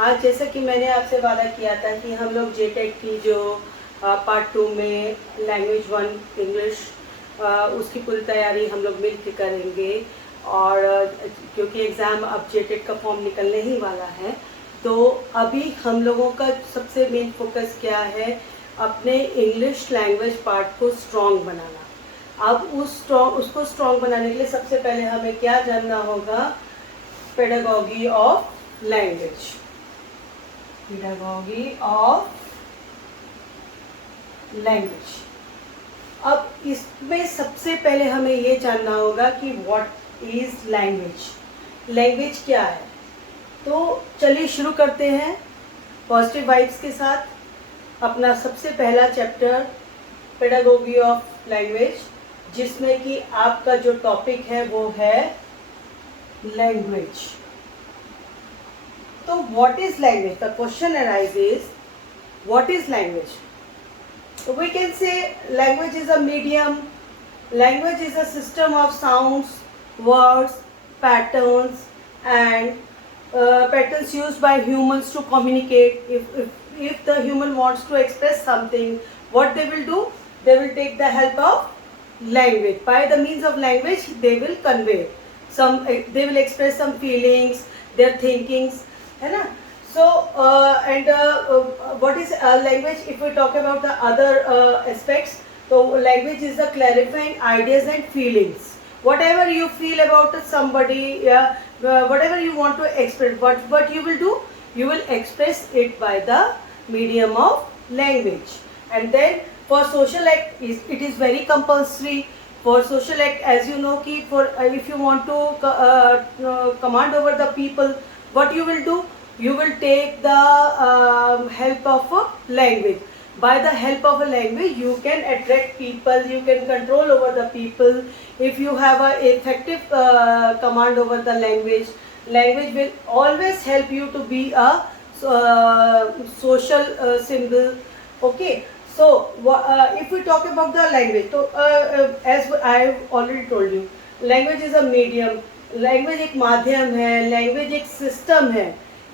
आज जैसा कि मैंने आपसे वादा किया था कि हम लोग जेटेट की जो पार्ट 2 में लैंग्वेज 1 इंग्लिश उसकी पूरी तैयारी हम लोग मिल के करेंगे। और क्योंकि एग्ज़ाम अब जेटेट का फॉर्म निकलने ही वाला है, तो अभी हम लोगों का सबसे मेन फोकस क्या है, अपने इंग्लिश लैंग्वेज पार्ट को स्ट्रॉन्ग बनाना। अब उसको स्ट्रॉन्ग बनाने के लिए सबसे पहले हमें क्या जानना होगा, pedagogy of language. Pedagogy of language. अब इसमें सबसे पहले हमें ये जानना होगा कि व्हाट इज लैंग्वेज। लैंग्वेज क्या है? तो चलिए शुरू करते हैं पॉजिटिव वाइब्स के साथ अपना सबसे पहला चैप्टर पेडागॉजी ऑफ लैंग्वेज, जिसमें कि आपका जो टॉपिक है वो है लैंग्वेज। तो what is language? The question arises, what is language? So we can say language is a medium. Language is a system of sounds, words, patterns, and patterns used by humans to communicate. If the human wants to express something, what they will do? They will take the help of language. By the means of language, they will convey some. They will express some feelings, their thinkings, है ना? So what is language? If we talk about the other aspects, so language is the clarifying ideas and feelings. Whatever you feel about somebody, whatever you want to express, what you will do, you will express it by the medium of language. And then for social act, it is very compulsory. For social act, as you know, कि for if you want to command over the people, what you will do? You will take the help of a language. By the help of a language, you can attract people, you can control over the people. If you have a effective command over the language, language will always help you to be a social symbol. Okay. So if we talk about the language, so as I have already told you, language is a medium. Language एक माध्यम है, language एक system है।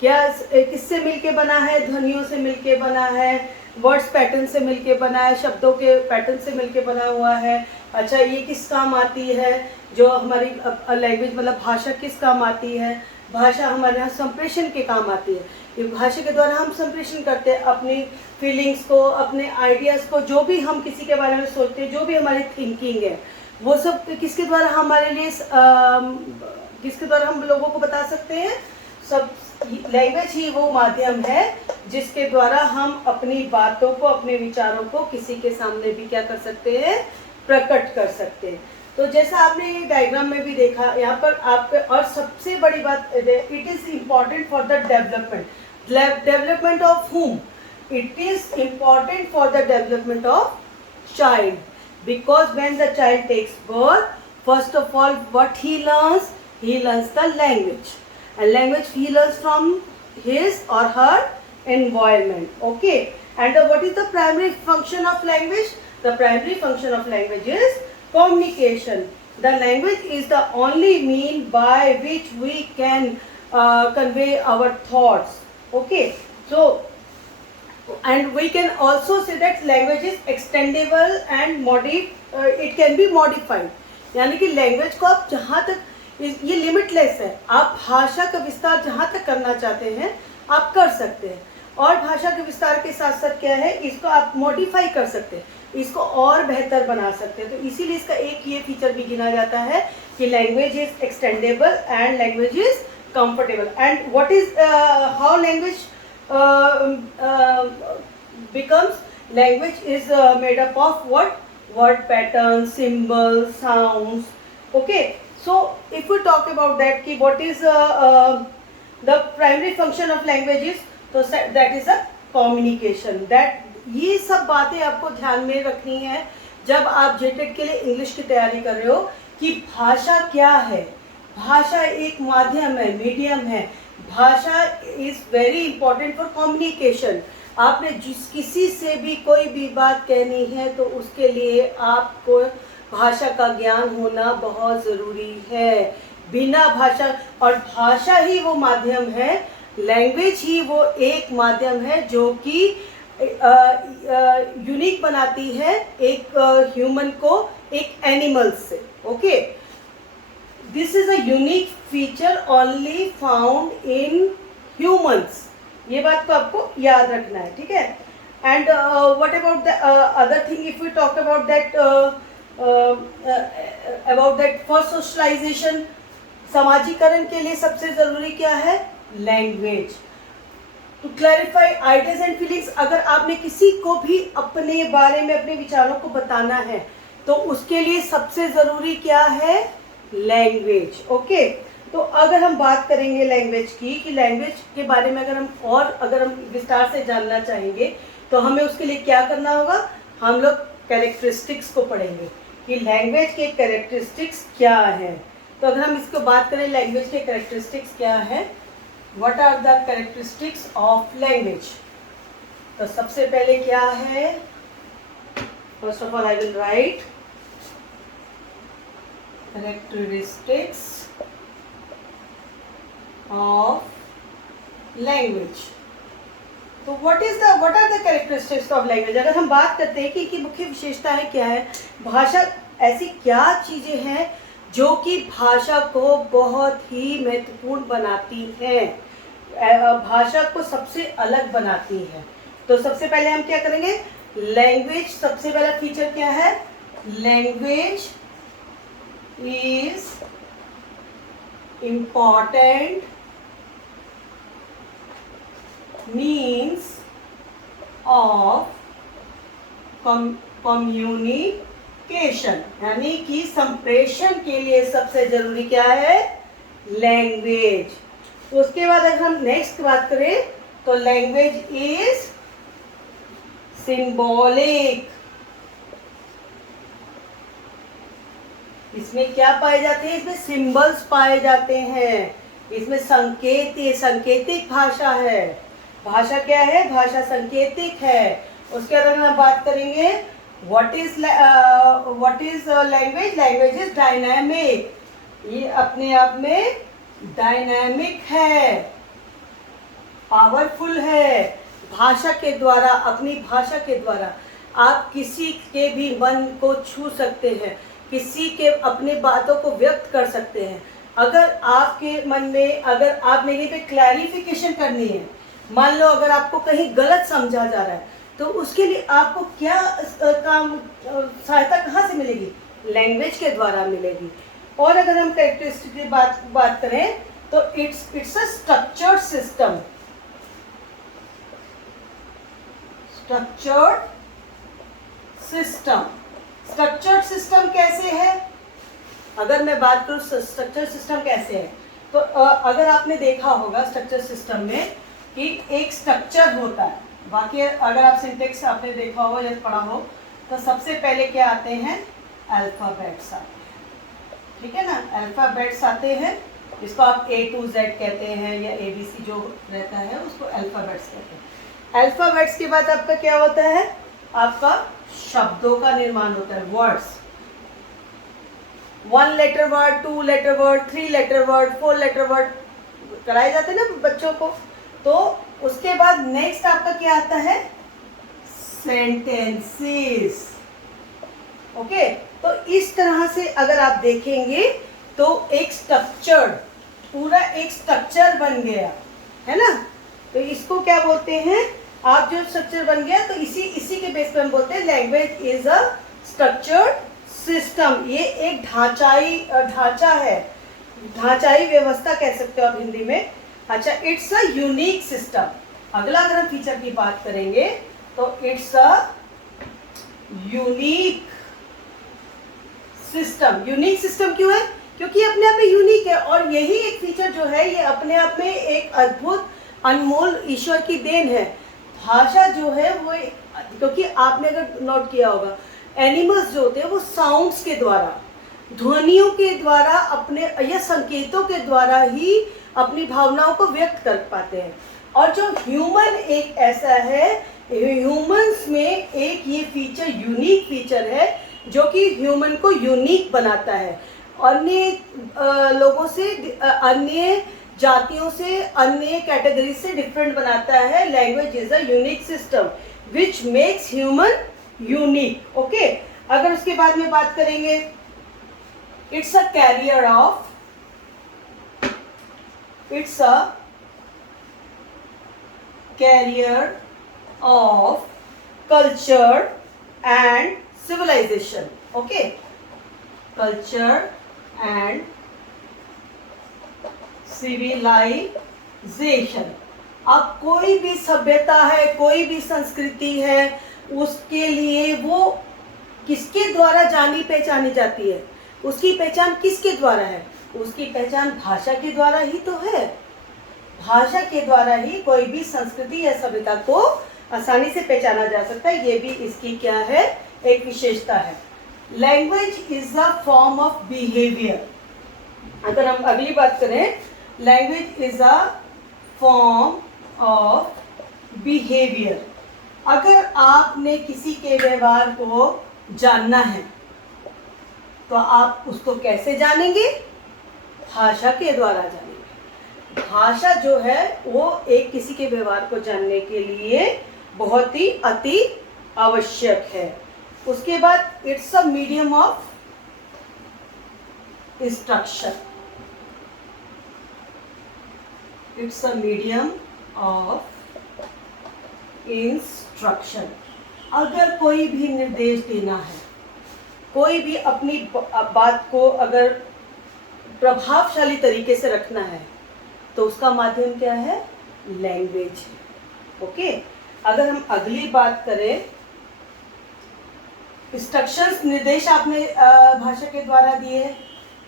क्या किससे मिलके बना है? ध्वनियों से मिलके बना है, वर्ड्स पैटर्न से मिलके बना है, शब्दों के पैटर्न से मिलके बना हुआ है। अच्छा, ये किस काम आती है? जो हमारी लैंग्वेज मतलब भाषा किस काम आती है? भाषा हमारे यहाँ संप्रेषण के काम आती है। ये भाषा के द्वारा हम संप्रेषण करते हैं अपनी फीलिंग्स को, अपने आइडियाज़ को, जो भी हम किसी के बारे में सोचते हैं, जो भी हमारी थिंकिंग है, वो सब किसके द्वारा हमारे लिए किसके द्वारा हम लोगों को बता सकते हैं? सब लैंग्वेज ही वो माध्यम है जिसके द्वारा हम अपनी बातों को, अपने विचारों को किसी के सामने भी क्या कर सकते हैं? प्रकट कर सकते हैं। तो जैसा आपने ये डायग्राम में भी देखा, यहाँ पर आपके और सबसे बड़ी बात, it is important for the development of हुम? It is important for the development of child. Because when the child takes birth, first of all, what he learns the language, and language he learns from his or her environment. Okay. And what is the primary function of language? The primary function of language is communication. The language is the only mean by which we can convey our thoughts. Okay. So and we can also say that language is extendable and it can be modified. यानी कि language को आप जहाँ तक, ये limitless है, आप भाषा का विस्तार जहाँ तक करना चाहते हैं आप कर सकते हैं। और भाषा के विस्तार के साथ साथ क्या है, इसको आप मॉडिफाई कर सकते हैं, इसको और बेहतर बना सकते हैं। तो इसीलिए इसका एक ये फीचर भी गिना जाता है कि language is extendable and language is comfortable. And what is how language becomes? Language is made up of what? Word patterns, symbols, sounds. Okay. So if we talk about that, ki what is the primary function of language is, so that is a communication. That ये सब बातें आपको ध्यान में रखनी है जब आप जेटेट के लिए इंग्लिश की तैयारी कर रहे हो, कि भाषा क्या है। भाषा एक माध्यम है, मीडियम है। भाषा is very important for communication. आपने किसी से भी कोई भी बात कहनी है तो उसके लिए आपको भाषा का ज्ञान होना बहुत ज़रूरी है। बिना भाषा, और भाषा ही वो माध्यम है लैंग्वेज ही वो एक माध्यम है जो कि यूनिक बनाती है एक ह्यूमन को एक एनिमल से. Okay, this is a unique feature only found in humans. ये बात को आपको याद रखना है, ठीक है. And what about the other thing, if we talk about that for socialization, समाजीकरण के लिए सबसे ज़रूरी क्या है? Language. To clarify ideas and feelings, अगर आपने किसी को भी अपने बारे में अपने विचारों को बताना है तो उसके लिए सबसे ज़रूरी क्या है? लैंग्वेज. ओके, तो अगर हम बात करेंगे लैंग्वेज की, कि लैंग्वेज के बारे में अगर हम विस्तार से जानना चाहेंगे तो हमें उसके लिए क्या करना होगा? हम लोग कैरेक्टरिस्टिक्स को पढ़ेंगे कि लैंग्वेज के कैरेक्टरिस्टिक्स क्या हैं. तो अगर हम इसको बात करें लैंग्वेज के कैरेक्टरिस्टिक्स क्या है, what are the characteristics of language, तो सबसे पहले क्या है? First of all I will write characteristics of language. तो what are the characteristics of language. अगर हम बात करते हैं कि इनकी मुख्य विशेषताएं क्या है, भाषा ऐसी क्या चीज़ें हैं जो कि भाषा को बहुत ही महत्वपूर्ण बनाती हैं, भाषा को सबसे अलग बनाती हैं. तो सबसे पहले हम क्या करेंगे? लैंग्वेज, सबसे पहला फीचर क्या है? Language is important means of communication, यानी कि संप्रेषण के लिए सबसे जरूरी क्या है? लैंग्वेज. तो उसके बाद अगर हम नेक्स्ट बात करें तो लैंग्वेज इज सिंबॉलिक. इसमें क्या पाए जाते हैं? इसमें सिंबल्स पाए जाते हैं. इसमें सांकेतिक भाषा है. भाषा क्या है? भाषा सांकेतिक है. उसके बाद अगर हम बात करेंगे what is language, language is dynamic. ये अपने आप में डायनामिक है, पावरफुल है. भाषा के द्वारा, अपनी भाषा के द्वारा आप किसी के भी मन को छू सकते हैं, किसी के अपने बातों को व्यक्त कर सकते हैं. अगर आपके मन में, अगर आपने यहीं पे क्लैरिफिकेशन करनी है, मान लो अगर आपको कहीं गलत समझा जा रहा है तो उसके लिए आपको क्या सहायता कहाँ से मिलेगी? लैंग्वेज के द्वारा मिलेगी. और अगर हम कैरेक्टरिस्टिक की बात करें तो it's a structured system. Structured system कैसे है? अगर मैं बात करूँ स्ट्रक्चर सिस्टम कैसे है, तो अगर आपने देखा होगा स्ट्रक्चर सिस्टम में कि एक स्ट्रक्चर होता है. बाकी अगर आप सिंटेक्स आपने देखा हो या पढ़ा हो तो सबसे पहले क्या आते हैं? अल्फ़ाबेट्स आते हैं, ठीक है ना. अल्फ़ाबेट्स आते हैं, इसको आप A to Z कहते हैं या ABC जो रहता है उसको अल्फ़ाबेट्स कहते हैं. अल्फ़ाबेट्स के बाद आपका क्या होता है? आपका शब्दों का निर्माण होता है, words. 1 letter word, 2 letter word, 3 letter word, 4 letter word कराए जाते हैं ना बच्चों को. तो उसके बाद नेक्स्ट आपका क्या आता है? सेंटेंसेस. ओके, तो इस तरह से अगर आप देखेंगे तो एक स्ट्रक्चर्ड, पूरा एक स्ट्रक्चर बन गया है ना. तो इसको क्या बोलते हैं? आप जो स्ट्रक्चर बन गया तो इसी के बेस पर हम बोलते हैं language is a structured system. ये एक ढांचा है, ढांचाई व्यवस्था कह सकते हो आप हिंदी में. अच्छा, इट्स अ यूनिक सिस्टम. अगला अगर हम फीचर की बात करेंगे तो it's a unique system. Unique system क्यों है? क्योंकि अपने आप में यूनिक है. और यही एक फीचर जो है ये अपने आप में एक अद्भुत अनमोल ईश्वर की देन है. भाषा जो है वो, क्योंकि आपने अगर नोट किया होगा एनिमल्स जो होते हैं वो साउंड्स के द्वारा, ध्वनियों के द्वारा, अपने या संकेतों के द्वारा ही अपनी भावनाओं को व्यक्त कर पाते हैं. और जो ह्यूमन एक ऐसा है, ह्यूमंस में एक ये फीचर यूनिक फीचर है जो कि ह्यूमन को यूनिक बनाता है. अन्य लोगों से, अन्य जातियों से, अन्य कैटेगरी से डिफरेंट बनाता है. Language is a unique system which makes human unique. Okay, अगर उसके बाद में बात करेंगे, it's a carrier of, it's a carrier of culture and civilization. Okay, culture and civilization. अब कोई भी सभ्यता है, कोई भी संस्कृति है, उसके लिए वो किसके द्वारा जानी पहचानी जाती है? उसकी पहचान किसके द्वारा है? उसकी पहचान भाषा के द्वारा ही तो है. भाषा के द्वारा ही कोई भी संस्कृति या सभ्यता को आसानी से पहचाना जा सकता है. ये भी इसकी क्या है? एक विशेषता है. Language is a form of behaviour. अगर हम अगली बात करें, language is a form of behaviour. अगर आपने किसी के व्यवहार को जानना है तो आप उसको कैसे जानेंगे? भाषा के द्वारा जानेंगे. भाषा जो है वो एक किसी के व्यवहार को जानने के लिए बहुत ही अति आवश्यक है. उसके बाद it's a medium of instruction. It's a medium of instruction. अगर कोई भी निर्देश देना है, कोई भी अपनी बात को अगर प्रभावशाली तरीके से रखना है तो उसका माध्यम क्या है? लैंग्वेज. ओके, अगर हम अगली बात करें, इंस्ट्रक्शंस, निर्देश आपने भाषा के द्वारा दिए.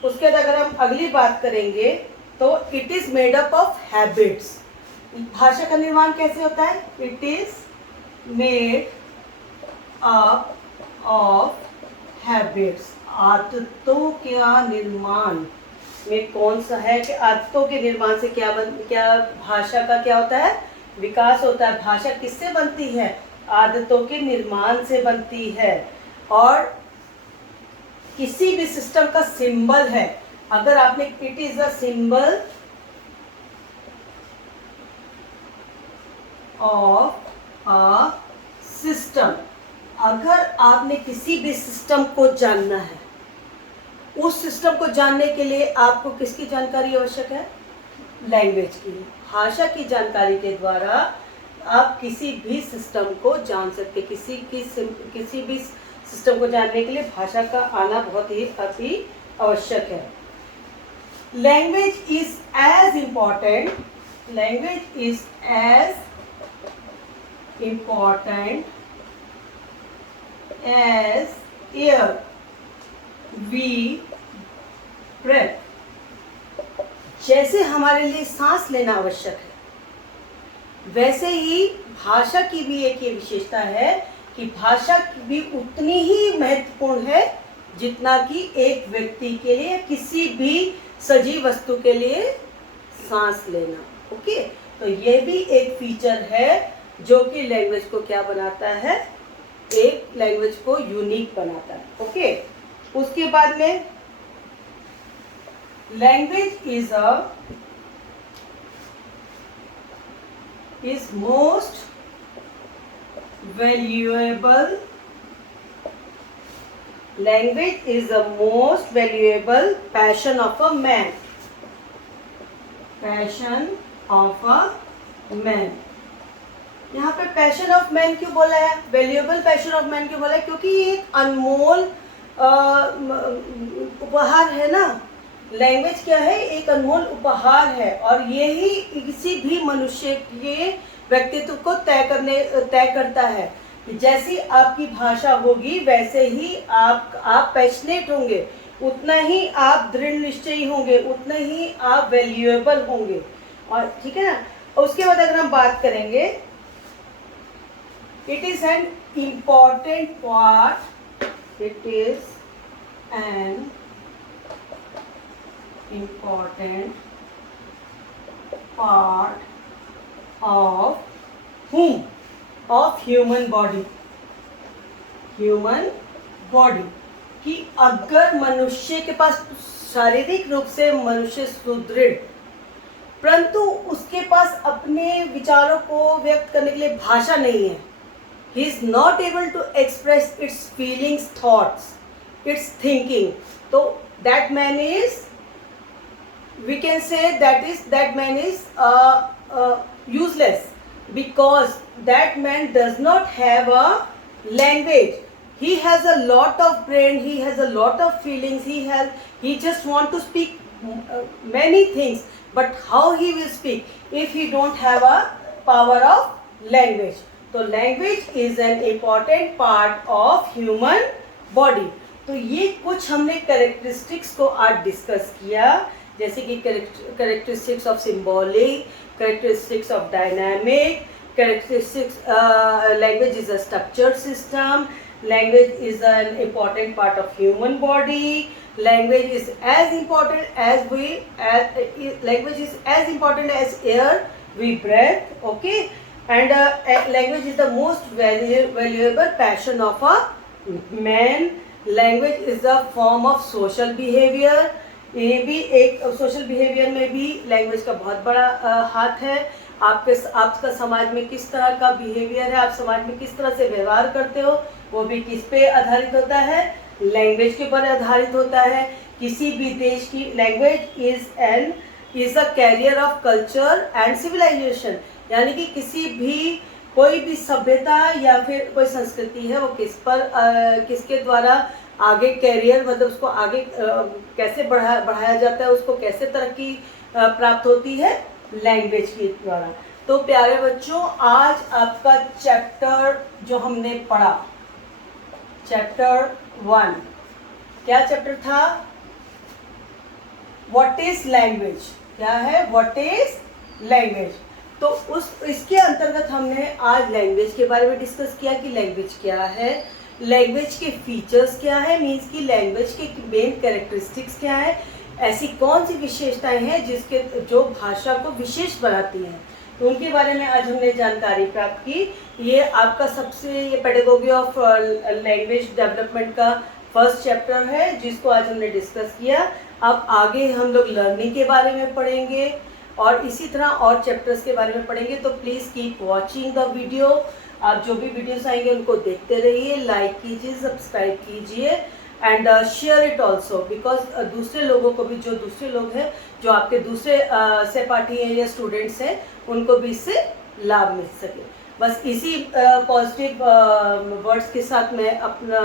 उसके बाद अगर हम अगली बात करेंगे तो it is made up of habits. भाषा का निर्माण कैसे होता है? It is made up of habits. आदतों का निर्माण में कौन सा है कि आदतों के निर्माण से क्या भाषा का क्या होता है? विकास होता है. भाषा किससे बनती है? आदतों के निर्माण से बनती है. और किसी भी सिस्टम का सिंबल है, अगर आपने it is a symbol of a system. अगर आपने किसी भी सिस्टम को जानना है, उस सिस्टम को जानने के लिए आपको किसकी जानकारी आवश्यक है? लैंग्वेज की. भाषा की जानकारी के द्वारा आप किसी भी सिस्टम को जान सकते. किसी भी सिस्टम को जानने के लिए भाषा का आना बहुत ही अति आवश्यक है. Language is as important, language is as important as air we breathe. जैसे हमारे लिए सांस लेना आवश्यक है, वैसे ही भाषा की भी एक ये विशेषता है कि भाषा भी उतनी ही महत्वपूर्ण है जितना कि एक व्यक्ति के लिए, किसी भी सजीव वस्तु के लिए सांस लेना. ओके, तो ये भी एक फीचर है जो कि लैंग्वेज को क्या बनाता है? एक लैंग्वेज को यूनिक बनाता है. ओके, उसके बाद में language is most valuable. Language is the most valuable passion of a man. Passion of a man. यहाँ पे पैशन ऑफ मैन क्यों बोला है? वैल्यूएबल पैशन ऑफ मैन क्यों बोला है? क्योंकि ये एक अनमोल उपहार है ना. लैंग्वेज क्या है? एक अनमोल उपहार है. और यही किसी भी मनुष्य के व्यक्तित्व को तय करता है. जैसी आपकी भाषा होगी वैसे ही आप पैशनेट होंगे, उतना ही आप दृढ़ निश्चयी होंगे, उतना ही आप वैल्यूएबल होंगे. और ठीक है ना. उसके बाद अगर हम बात करेंगे, it is an important part, it is an important part of whom? Of human body. Human body. कि अगर मनुष्य के पास शारीरिक रूप से मनुष्य सुदृढ़ परंतु उसके पास अपने विचारों को व्यक्त करने के लिए भाषा नहीं है. He is not able to express its feelings, thoughts, its thinking. So that man is, we can say that man is useless, because that man does not have a language. He has a lot of brain, he has a lot of feelings, he just want to speak many things, but how he will speak if he don't have a power of language? तो language is an important part of human body. तो ये कुछ हमने characteristics को आज discuss किया, जैसे कि characteristics of symbolic, characteristics of dynamic, characteristics. Language is a structured system, language is an important part of human body, language is as important as air we breathe. Okay. And language is the most valuable passion of a man. Language is a form of social behavior. ये भी एक social behavior में भी language का बहुत बड़ा हाथ है. आपका समाज में किस तरह का behavior है, आप समाज में किस तरह से व्यवहार करते हो, वो भी किस पे आधारित होता है? लैंग्वेज के ऊपर आधारित होता है. किसी भी देश की language is a carrier of culture and civilization. यानी कि कोई भी सभ्यता या फिर कोई संस्कृति है, वो किसके द्वारा आगे कैरियर, मतलब उसको आगे कैसे बढ़ाया जाता है, उसको कैसे तरक्की प्राप्त होती है? लैंग्वेज के द्वारा. तो प्यारे बच्चों, आज आपका चैप्टर जो हमने पढ़ा, चैप्टर 1, क्या चैप्टर था? What is language. क्या है? What is language. तो इसके अंतर्गत हमने आज लैंग्वेज के बारे में डिस्कस किया कि लैंग्वेज क्या है, लैंग्वेज के फीचर्स क्या है, मीन्स कि लैंग्वेज के मेन कैरेक्टरिस्टिक्स क्या है, ऐसी कौन सी विशेषताएं हैं जो भाषा को विशेष बनाती हैं, तो उनके बारे में आज हमने जानकारी प्राप्त की. ये आपका ये पेडागोगी ऑफ लैंग्वेज डेवलपमेंट का फर्स्ट चैप्टर है, जिसको आज हमने डिस्कस किया. अब आगे हम लोग लर्निंग के बारे में पढ़ेंगे और इसी तरह और चैप्टर्स के बारे में पढ़ेंगे. तो please keep watching the video. आप जो भी वीडियोस आएंगे उनको देखते रहिए, लाइक कीजिए, सब्सक्राइब कीजिए and share it also, because दूसरे लोगों को भी, जो दूसरे लोग हैं, जो आपके दूसरे सहपाठी हैं या स्टूडेंट्स हैं, उनको भी इससे लाभ मिल सके. बस इसी पॉजिटिव वर्ड्स के साथ मैं अपना